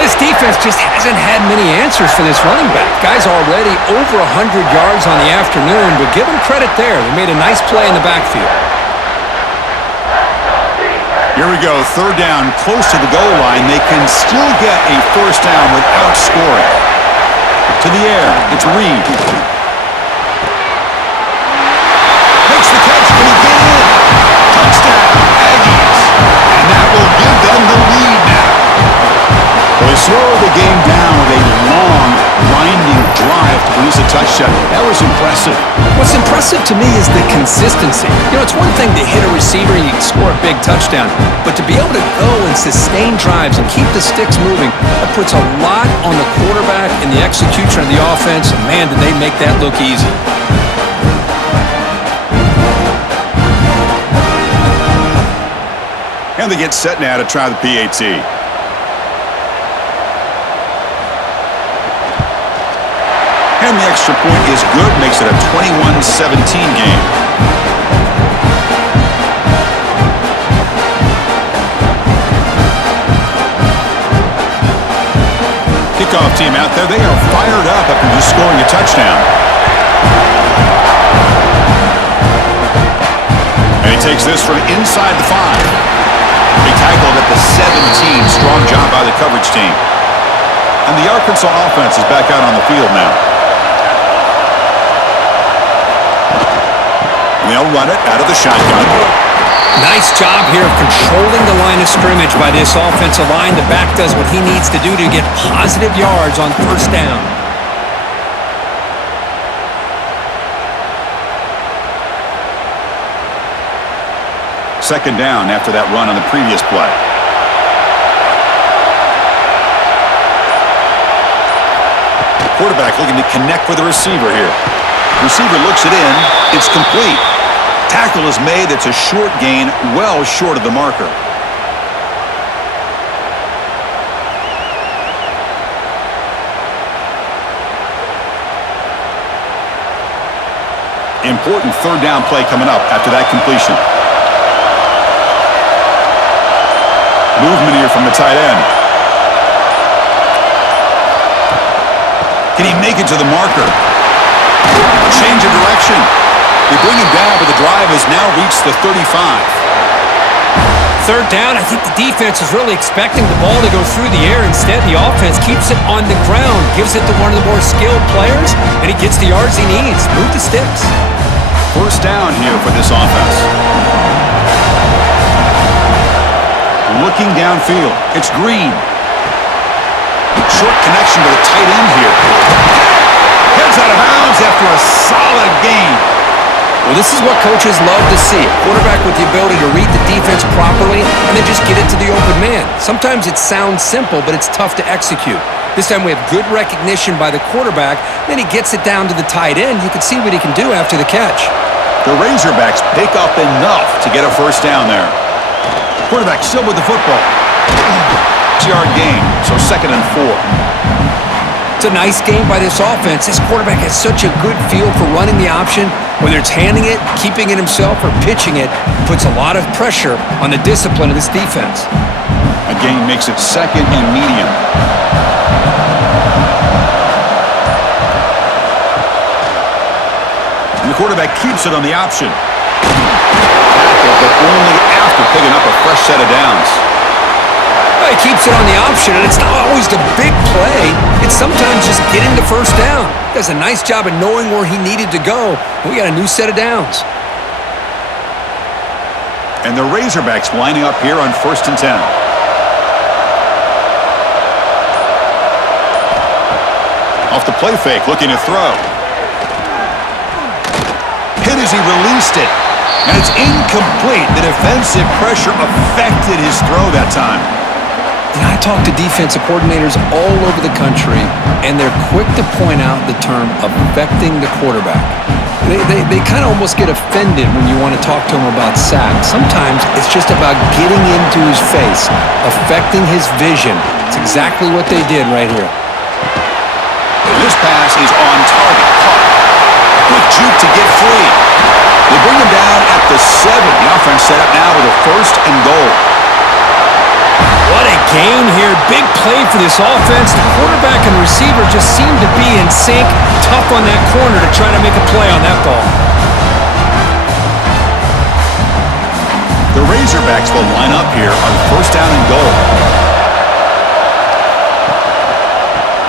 This defense just hasn't had many answers for this running back. Guy's already over 100 yards on the afternoon, but give him credit there. They made a nice play in the backfield. Here we go, 3rd down, close to the goal line. They can still get a first down without scoring. To the air, it's Reed. Makes the catch, can he get in? Touchdown, Aggies. And that will give them the lead now. They slow the game down with a long, grinding drive to produce a touchdown. That was impressive. What's impressive to me is the consistency. You know, it's one thing to hit a receiver and you can score a big touchdown, but to be able to go and sustain drives and keep the sticks moving, that puts a lot on the quarterback and the execution of the offense. And man, did they make that look easy. And they get set now to try the PAT. And the extra point is good, makes it a 21-17 game. Kickoff team out there, they are fired up after just scoring a touchdown. And he takes this from inside the 5. He tackled at the 17. Strong job by the coverage team. And the Arkansas offense is back out on the field now. They'll run it out of the shotgun. Nice job here of controlling the line of scrimmage by this offensive line. The back does what he needs to do to get positive yards on first down. Second down after that run on the previous play. Quarterback looking to connect with the receiver here. Receiver looks it in. It's complete. Tackle is made. It's a short gain, well short of the marker. Important 3rd down play coming up after that completion. Movement here from the tight end. Can he make it to the marker? Change of direction. They bring him down, but the drive has now reached the 35. 3rd down, I think the defense is really expecting the ball to go through the air. Instead, the offense keeps it on the ground, gives it to one of the more skilled players, and he gets the yards he needs. Move the sticks. First down here for this offense. Looking downfield. It's Green. Short connection to the tight end here. Heads out of bounds after a solid gain. Well, this is what coaches love to see. A quarterback with the ability to read the defense properly and then just get it to the open man. Sometimes it sounds simple, but it's tough to execute. This time we have good recognition by the quarterback. Then he gets it down to the tight end. You can see what he can do after the catch. The Razorbacks pick up enough to get a first down there. Quarterback still with the football. 6-yard gain, so 2nd and 4. It's a nice game by this offense. This quarterback has such a good feel for running the option. Whether it's handing it, keeping it himself, or pitching it, puts a lot of pressure on the discipline of this defense. A gain makes it second and medium. And the quarterback keeps it on the option. Tackle, but only after picking up a fresh set of downs. Well, he keeps it on the option, and it's not always the big play. It's sometimes just getting the first down. He does a nice job of knowing where he needed to go. We got a new set of downs. And the Razorbacks lining up here on 1st and 10. Off the play fake, looking to throw. Hit as he released it. And it's incomplete. The defensive pressure affected his throw that time. And I talk to defensive coordinators all over the country, and they're quick to point out the term affecting the quarterback. They kind of almost get offended when you want to talk to them about sacks. Sometimes it's just about getting into his face, affecting his vision. It's exactly what they did right here. This pass is on target. Caught. Quick juke to get free. They bring him down at the 7. The offense set up now with a 1st and goal. What a gain here. Big play for this offense. The quarterback and receiver just seem to be in sync. Tough on that corner to try to make a play on that ball. The Razorbacks will line up here on 1st down and goal.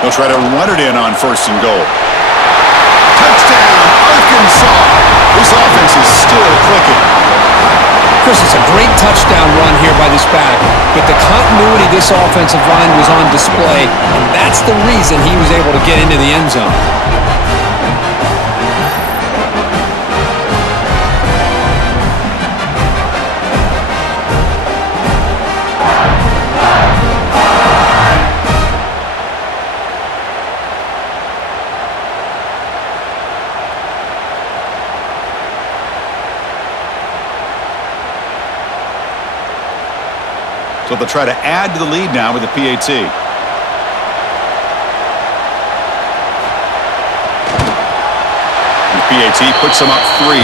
They'll try to run it in on 1st and goal. Touchdown, Arkansas! This offense is still clicking. Chris, it's a great touchdown run here by this back, but the continuity of this offensive line was on display, and that's the reason he was able to get into the end zone. So they'll try to add to the lead now with the PAT. And the PAT puts them up 3.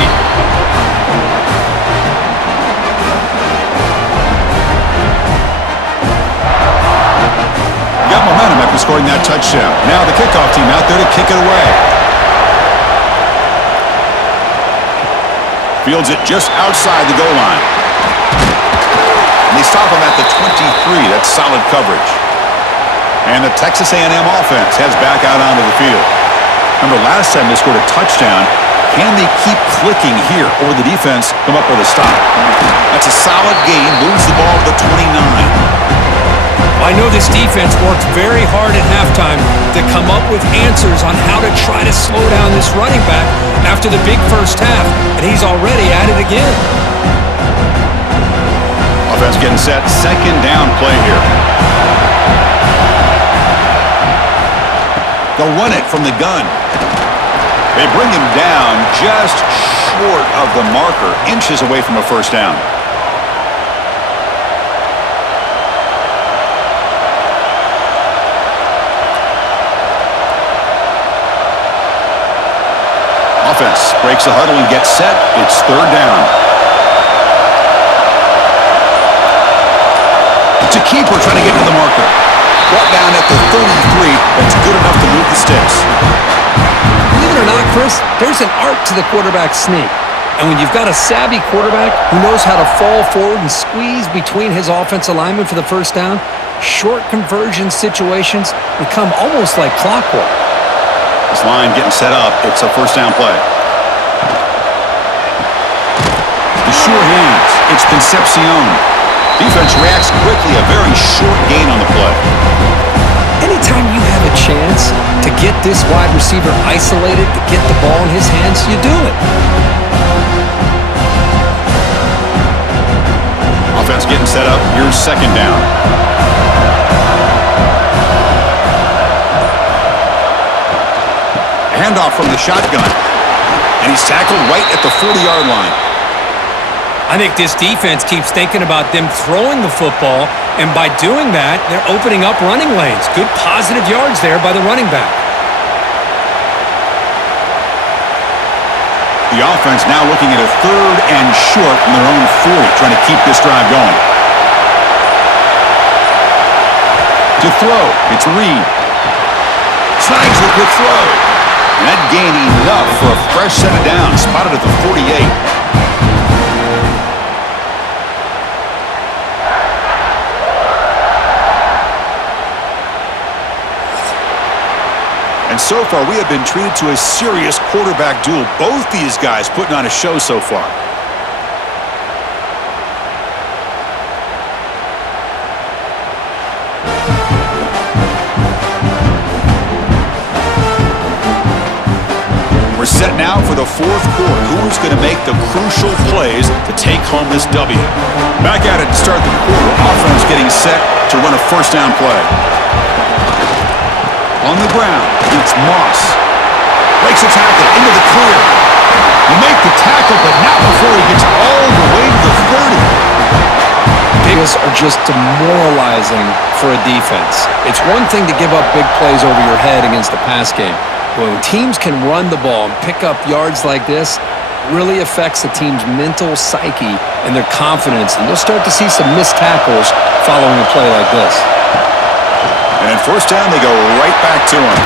Got momentum after scoring that touchdown. Now the kickoff team out there to kick it away. Fields it just outside the goal line. And they stop him at the 23. That's solid coverage. And the Texas A&M offense heads back out onto the field. Remember, last time they scored a touchdown. Can they keep clicking here, or the defense come up with a stop? That's a solid gain. Moves the ball to the 29. I know this defense worked very hard at halftime to come up with answers on how to try to slow down this running back after the big first half, and he's already at it again. Offense getting set. 2nd down play here. They'll run it from the gun. They bring him down just short of the marker, inches away from a 1st down. Offense breaks the huddle and gets set. It's 3rd down. To keeper trying to get to the marker. Brought down at the 33. That's good enough to move the sticks. Believe it or not, Chris, there's an art to the quarterback sneak. And when you've got a savvy quarterback who knows how to fall forward and squeeze between his offensive linemen for the 1st down, short conversion situations become almost like clockwork. This line getting set up. It's a 1st down play. The sure hands. It's Concepcion. Defense reacts quickly. A very short gain on the play. Anytime you have a chance to get this wide receiver isolated, to get the ball in his hands, you do it. Offense getting set up. Here's 2nd down. Handoff from the shotgun. And he's tackled right at the 40-yard line. I think this defense keeps thinking about them throwing the football, and by doing that, they're opening up running lanes. Good positive yards there by the running back. The offense now looking at a 3rd and short from their own 40, trying to keep this drive going. To throw, it's Reed. Snags the good throw. And that gained enough for a fresh set of downs, spotted at the 48. And so far, we have been treated to a serious quarterback duel. Both these guys putting on a show so far. We're set now for the 4th quarter. Who's going to make the crucial plays to take home this W? Back at it to start the quarter. Offense getting set to run a 1st down play. On the ground, it's Moss. Breaks a tackle into the clear. You make the tackle, but not before he gets all the way to the 30. Bigs are just demoralizing for a defense. It's one thing to give up big plays over your head against the pass game. When teams can run the ball and pick up yards like this, it really affects the team's mental psyche and their confidence. And you'll start to see some missed tackles following a play like this. And in 1st down, they go right back to him.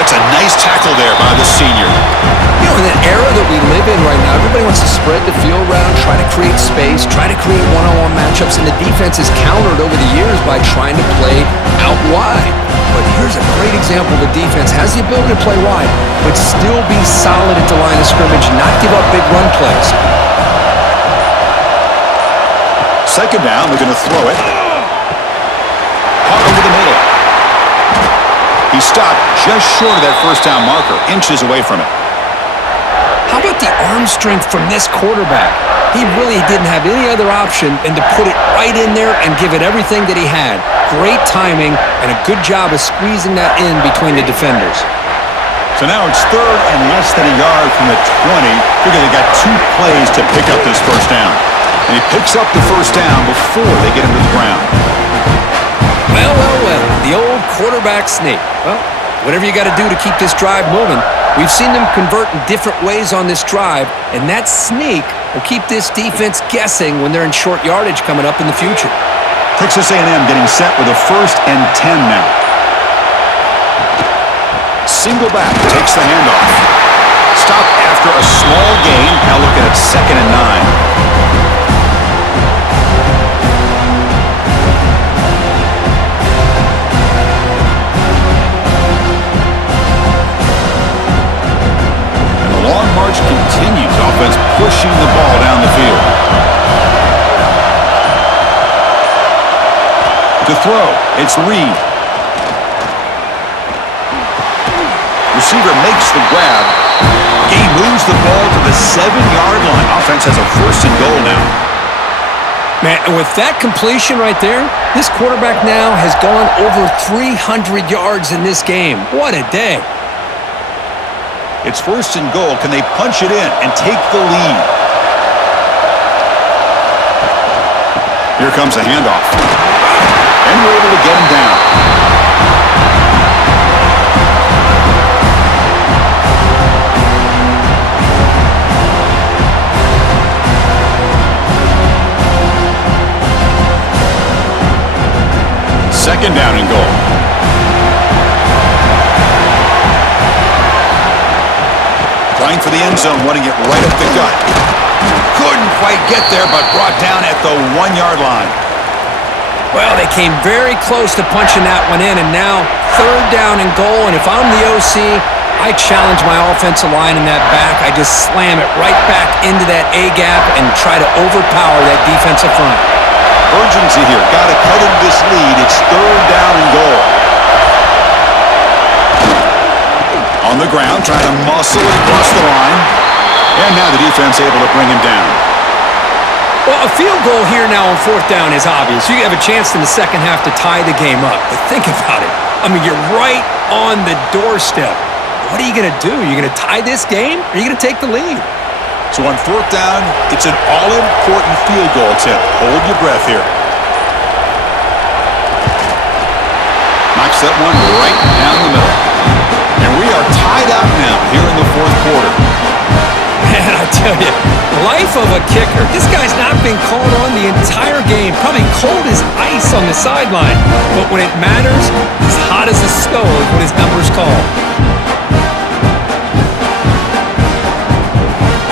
That's a nice tackle there by the senior. You know, in the era that we live in right now, everybody wants to spread the field around, try to create space, try to create one-on-one matchups, and the defense is countered over the years by trying to play out wide. But here's a great example. The defense has the ability to play wide, but still be solid at the line of scrimmage, not give up big run plays. 2nd down, they're going to throw it. Caught over the middle. He stopped just short of that 1st down marker, inches away from it. How about the arm strength from this quarterback? He really didn't have any other option than to put it right in there and give it everything that he had. Great timing and a good job of squeezing that in between the defenders. So now it's 3rd and less than a yard from the 20. Figure they got 2 plays to pick up this 1st down. And he picks up the 1st down before they get him to the ground. Well, well, well, the old quarterback sneak. Well, whatever you got to do to keep this drive moving. We've seen them convert in different ways on this drive, and that sneak will keep this defense guessing when they're in short yardage coming up in the future. Texas A&M getting set with a 1st and 10 now. Single back, takes the handoff. Stop after a small gain. Now looking at 2nd and 9. Long march continues. Offense pushing the ball down the field. To throw, it's Reed. Receiver makes the grab. He moves the ball to the 7-yard line. Offense has a 1st and goal now. Man, and with that completion right there, this quarterback now has gone over 300 yards in this game. What a day. It's 1st and goal. Can they punch it in and take the lead? Here comes a handoff. And we're able to get him down. Second down and goal. Trying for the end zone, wanting it right up the gut. Couldn't quite get there, but brought down at the 1-yard line. Well, they came very close to punching that one in, and now 3rd down and goal. And if I'm the OC, I challenge my offensive line in that back. I just slam it right back into that A-gap and try to overpower that defensive front. Urgency here. Got to cut into this lead. It's 3rd down and goal. On the ground, trying to muscle it across the line. And now the defense able to bring him down. Well, a field goal here now on 4th down is obvious. You have a chance in the second half to tie the game up. But think about it. I mean, you're right on the doorstep. What are you going to do? Are you going to tie this game, or are you going to take the lead? So on 4th down, it's an all-important field goal attempt. Hold your breath here. Knocks that one right down the middle. And we are tied out now here in the 4th quarter. tell you, life of a kicker. This guy's not been called on the entire game. Probably cold as ice on the sideline. But when it matters, he's hot as a stove when his number's called.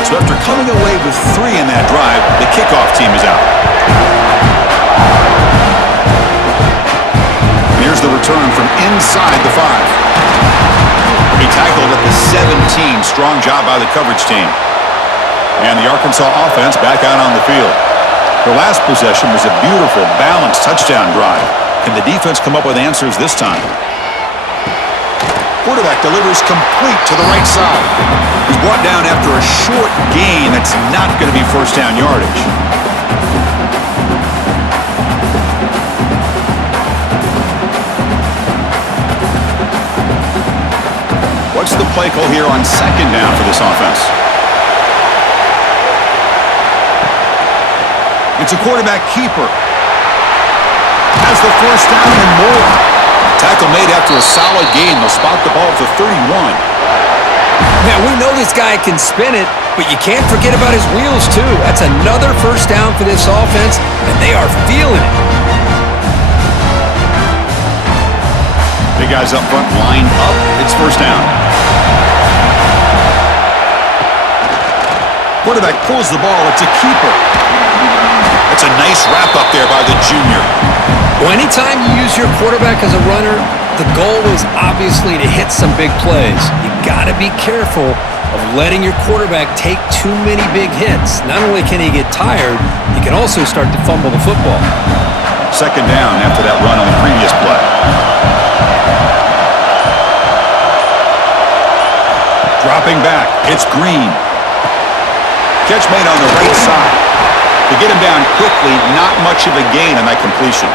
So after coming away with 3 in that drive, the kickoff team is out. Here's the return from inside the 5. He tackled at the 17. Strong job by the coverage team. And the Arkansas offense back out on the field. Their last possession was a beautiful, balanced touchdown drive. Can the defense come up with answers this time? Quarterback delivers complete to the right side. He's brought down after a short gain that's not going to be first down yardage. What's the play call here on second down for this offense? It's a quarterback keeper. Has the first down and more. Tackle made after a solid gain. They'll spot the ball at the 31. Now, we know this guy can spin it, but you can't forget about his wheels, too. That's another first down for this offense, and they are feeling it. Big guys up front line up. It's first down. Quarterback pulls the ball. It's a keeper. That's a nice wrap up there by the junior. Well, anytime you use your quarterback as a runner, the goal is obviously to hit some big plays. You got to be careful of letting your quarterback take too many big hits. Not only can he get tired, he can also start to fumble the football. Second down after that run on the previous play. Dropping back, it's Green. Catch made on the right side. To get him down quickly, not much of a gain on that completion.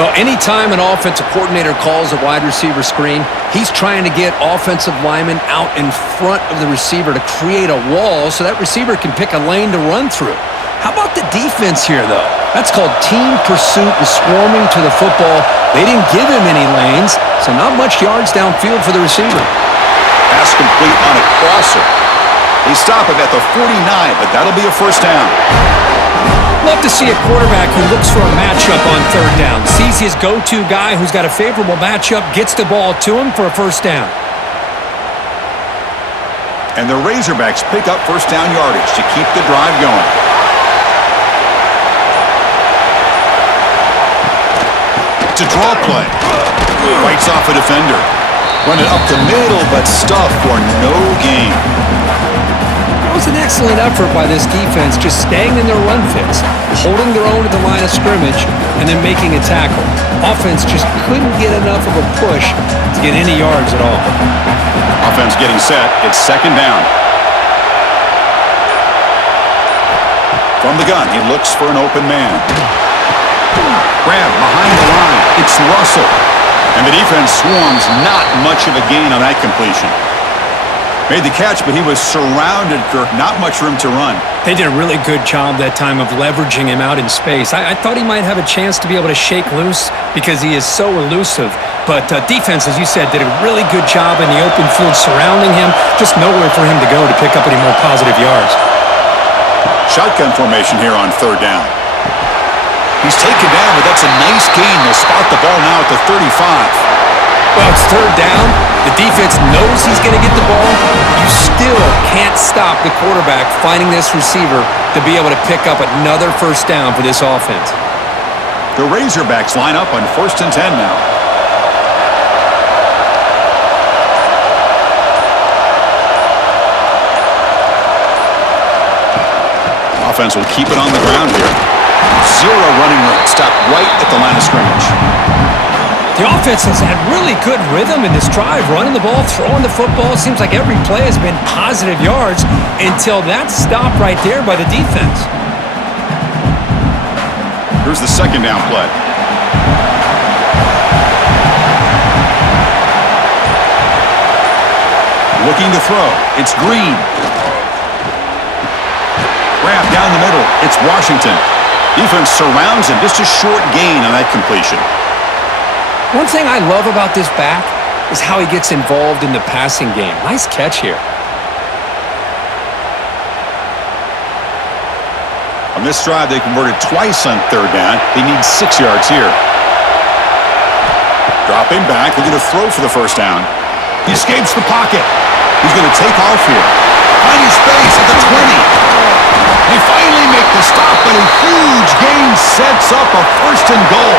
Well, anytime an offensive coordinator calls a wide receiver screen, he's trying to get offensive linemen out in front of the receiver to create a wall so that receiver can pick a lane to run through. How about the defense here, though? That's called team pursuit and swarming to the football. They didn't give him any lanes, so not much yards downfield for the receiver. Pass complete on a crosser. They stop it at the 49, but that'll be a first down. Love to see a quarterback who looks for a matchup on third down. Sees his go-to guy who's got a favorable matchup, gets the ball to him for a first down. And the Razorbacks pick up first down yardage to keep the drive going. It's a draw play. Fights off a defender. Run it up the middle, but stuff for no gain. It was an excellent effort by this defense, just staying in their run fits, holding their own at the line of scrimmage, and then making a tackle. Offense just couldn't get enough of a push to get any yards at all. Offense getting set. It's second down. From the gun, he looks for an open man. Grab behind the line. It's Russell. And the defense swarms. Not much of a gain on that completion. Made the catch, but he was surrounded, Kirk. Not much room to run. They did a really good job that time of leveraging him out in space. I thought he might have a chance to be able to shake loose because he is so elusive. But defense, as you said, did a really good job in the open field surrounding him. Just nowhere for him to go to pick up any more positive yards. Shotgun formation here on third down. He's taken down, but that's a nice gain. They'll spot the ball now at the 35. Well, it's third down. The defense knows he's going to get the ball. You still can't stop the quarterback finding this receiver to be able to pick up another first down for this offense. The Razorbacks line up on 1st and 10 now. Offense will keep it on the ground here. Zero running room. Stop right at the line of scrimmage. The offense has had really good rhythm in this drive, running the ball, throwing the football. Seems like every play has been positive yards until that stop right there by the defense. Here's the second down play. Looking to throw. It's Green. Grab down the middle. It's Washington. Defense surrounds him. Just a short gain on that completion. One thing I love about this back is how he gets involved in the passing game. Nice catch here. On this drive, they converted twice on third down. They need 6 yards here. Dropping back, looking to throw for the first down. He escapes the pocket. He's going to take off here. Finding space at the 20. They finally make the stop, but a huge gain sets up a first and goal.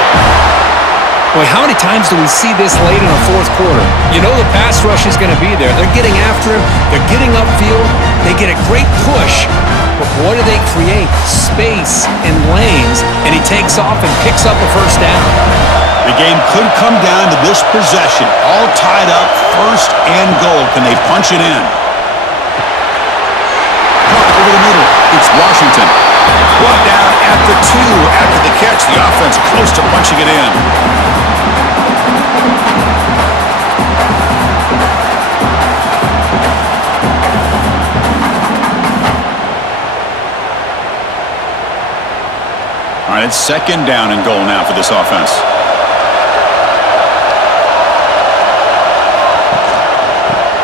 Boy, how many times do we see this late in the fourth quarter? You know the pass rush is going to be there. They're getting after him. They're getting upfield. They get a great push. But what do they create? Space and lanes. And he takes off and picks up a first down. The game could come down to this possession. All tied up, first and goal. Can they punch it in? Caught over the middle. It's Washington. Brought down at the 2 after the catch. The offense close to punching it in. All right, it's second down and goal now for this offense.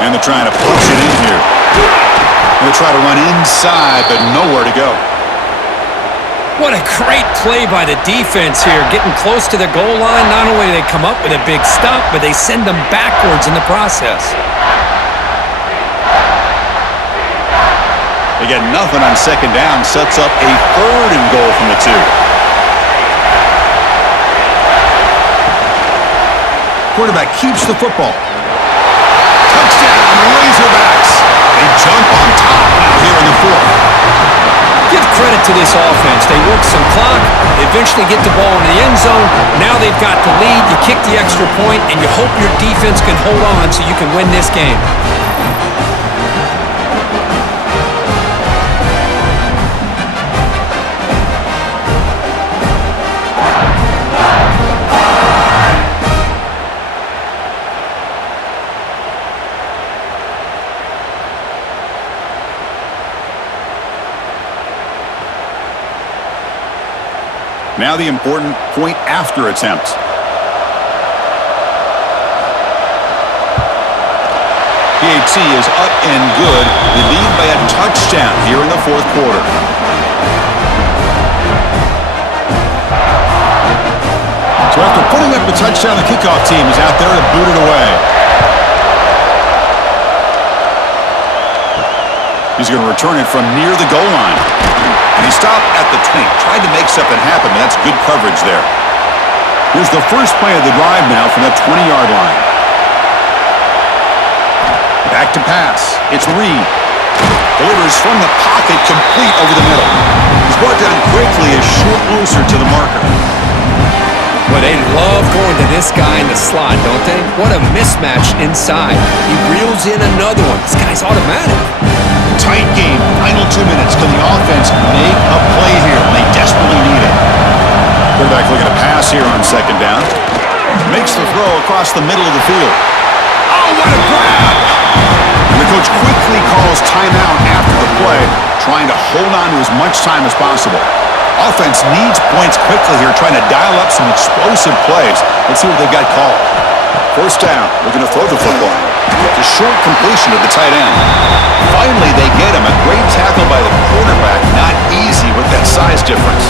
And they're trying to punch it in here. They'll try to run inside, but nowhere to go. What a great play by the defense here. Getting close to the goal line, not only do they come up with a big stop, but they send them backwards in the process. They get nothing on second down, sets up a third and goal from the 2. Quarterback keeps the football. Touchdown, Razorbacks. They jump on top now here in the 4th. Give credit to this offense. They work some clock. They eventually get the ball in the end zone. Now they've got the lead. You kick the extra point, and you hope your defense can hold on so you can win this game. Now the important point after attempt. PAT is up and good. They lead by a touchdown here in the 4th quarter. So after putting up the touchdown, the kickoff team is out there to boot it away. He's going to return it from near the goal line. And he stopped at the 20. Tried to make something happen, but that's good coverage there. Here's the first play of the drive now from that 20-yard line. Back to pass. It's Reed. Delivers from the pocket, complete over the middle. He's brought down quickly, a short loser to the marker. Well, they love going to this guy in the slot, don't they? What a mismatch inside. He reels in another one. This guy's automatic. Tight game. Final 2 minutes. Can the offense make a play here? They desperately need it. Quarterback looking to pass here on second down. Makes the throw across the middle of the field. Oh, what a grab! And the coach quickly calls timeout after the play, trying to hold on to as much time as possible. Offense needs points quickly here, trying to dial up some explosive plays. Let's see what they've got called. First down. Looking to throw the football. It's a short completion to the tight end. Finally, they get him. A great tackle by the quarterback. Not easy with that size difference.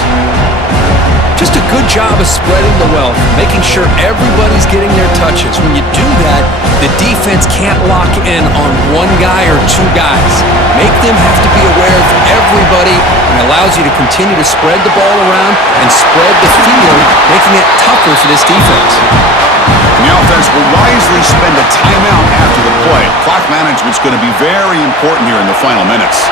Just a good job of spreading the wealth, making sure everybody's getting their touches. When you do that, the defense can't lock in on one guy or 2 guys. Make them have to be aware of everybody, and allows you to continue to spread the ball around and spread the field, making it tougher for this defense. The offense will wisely spend a timeout after the play. Clock management's going to be very important here in the final minutes.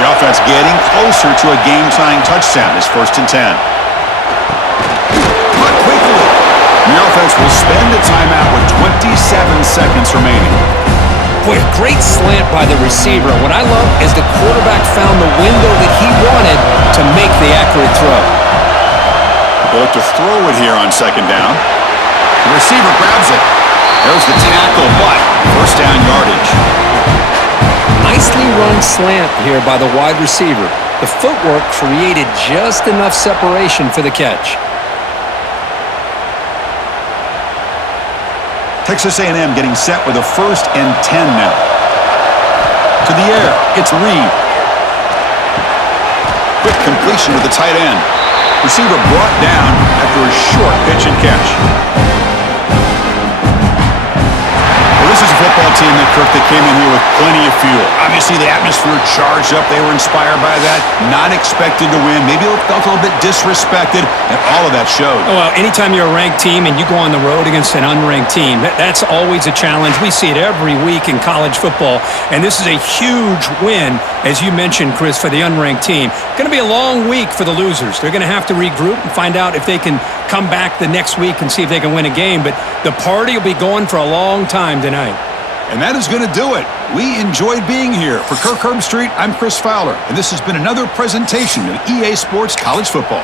The offense getting closer to a game-tying touchdown. It's 1st and 10. But quickly, the offense will spend a timeout with 27 seconds remaining. Boy, a great slant by the receiver. What I love is the quarterback found the window that he wanted to make the accurate throw. They'll look to throw it here on second down. The receiver grabs it. There's the tackle, but first down yardage. Nicely run slant here by the wide receiver. The footwork created just enough separation for the catch. Texas A&M getting set with a 1st and 10 now. To the air, it's Reed. Quick completion to the tight end. Receiver brought down after a short pitch and catch. Well, this is a football team that came in here with plenty of fuel. Obviously, the atmosphere charged up. They were inspired by that. Not expected to win. Maybe felt a little bit disrespected, and all of that showed. Oh, well, anytime you're a ranked team and you go on the road against an unranked team, that's always a challenge. We see it every week in college football, and this is a huge win, as you mentioned, Chris, for the unranked team. Going to be a long week for the losers. They're going to have to regroup and find out if they can come back the next week and see if they can win a game, but the party will be going for a long time tonight. And that is going to do it. We enjoyed being here. For Kirk Herbstreit, I'm Chris Fowler, and this has been another presentation of EA Sports College Football.